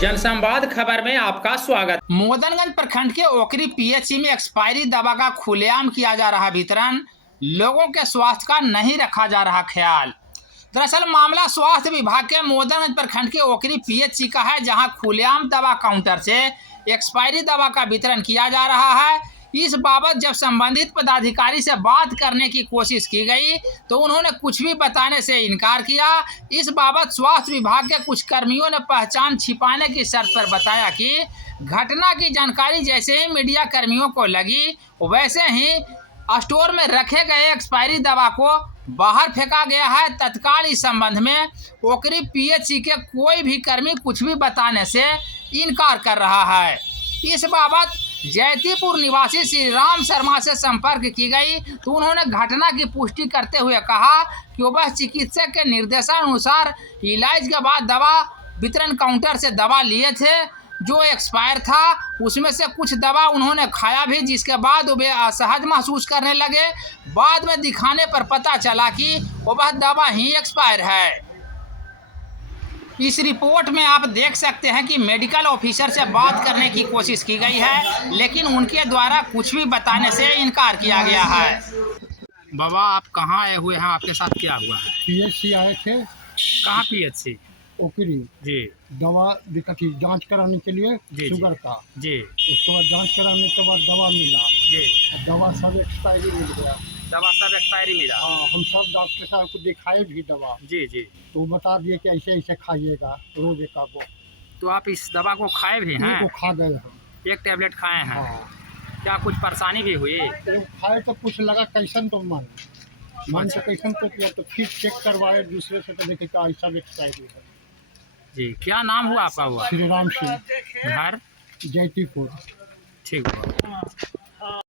जनसंवाद खबर में आपका स्वागत। मोदनगंज प्रखंड के ओकरी पीएचसी में एक्सपायरी दवा का खुलेआम किया जा रहा वितरण, लोगों के स्वास्थ्य का नहीं रखा जा रहा ख्याल। दरअसल मामला स्वास्थ्य विभाग के मोदनगंज प्रखंड के ओकरी पीएचसी का है, जहां खुलेआम दवा काउंटर से एक्सपायरी दवा का वितरण किया जा रहा है। इस बाबत जब संबंधित पदाधिकारी से बात करने की कोशिश की गई तो उन्होंने कुछ भी बताने से इनकार किया। इस बाबत स्वास्थ्य विभाग के कुछ कर्मियों ने पहचान छिपाने की शर्त पर बताया कि घटना की जानकारी जैसे ही मीडिया कर्मियों को लगी, वैसे ही स्टोर में रखे गए एक्सपायरी दवा को बाहर फेंका गया है। तत्काल इस संबंध में ओकरी पीएचसी के कोई भी कर्मी कुछ भी बताने से इनकार कर रहा है। इस बाबत जैतीपुर निवासी श्री राम शर्मा से संपर्क की गई तो उन्होंने घटना की पुष्टि करते हुए कहा कि वह चिकित्सक के निर्देशानुसार इलाज के बाद दवा वितरण काउंटर से दवा लिए थे जो एक्सपायर था। उसमें से कुछ दवा उन्होंने खाया भी, जिसके बाद वे असहज महसूस करने लगे। बाद में दिखाने पर पता चला कि वह दवा ही एक्सपायर है। इस रिपोर्ट में आप देख सकते हैं कि मेडिकल ऑफिसर से बात करने की कोशिश की गई है, लेकिन उनके द्वारा कुछ भी बताने से इनकार किया गया है। बाबा, आप कहाँ आए हुए हैं? आपके साथ क्या हुआ है? पीएचसी आए थे। कहाँ पीएचसी? ओकरी जी। दवा दिक्कत थी, जांच कराने के लिए जी, शुगर का। जी। उसके बाद जांच कराने के बाद दवा मिला। जी। दवा सब एक्सपायरी मिल गया। दवा सब एक्सपायरी मिला? हाँ, हम सब डॉक्टर साहब को दिखाए भी दवा। जी जी। तो बता दिए कि ऐसे ऐसे खाइएगा रोज एक को। तो आप इस दवा को खाए भी हैं? को खा गए हम। एक टैबलेट खाए हैं? हाँ। क्या कुछ परेशानी भी हुई? खाए तो कुछ लगा कैसन, तो मन से कैसन तो किया, तो फिर चेक करवाए दूसरे से, तो देखे कि ऐसा एक्सपायरी है। जी। क्या नाम हुआ आपका? हुआ श्री राम सिंह, घर जैतीपुर। ठीक हुआ।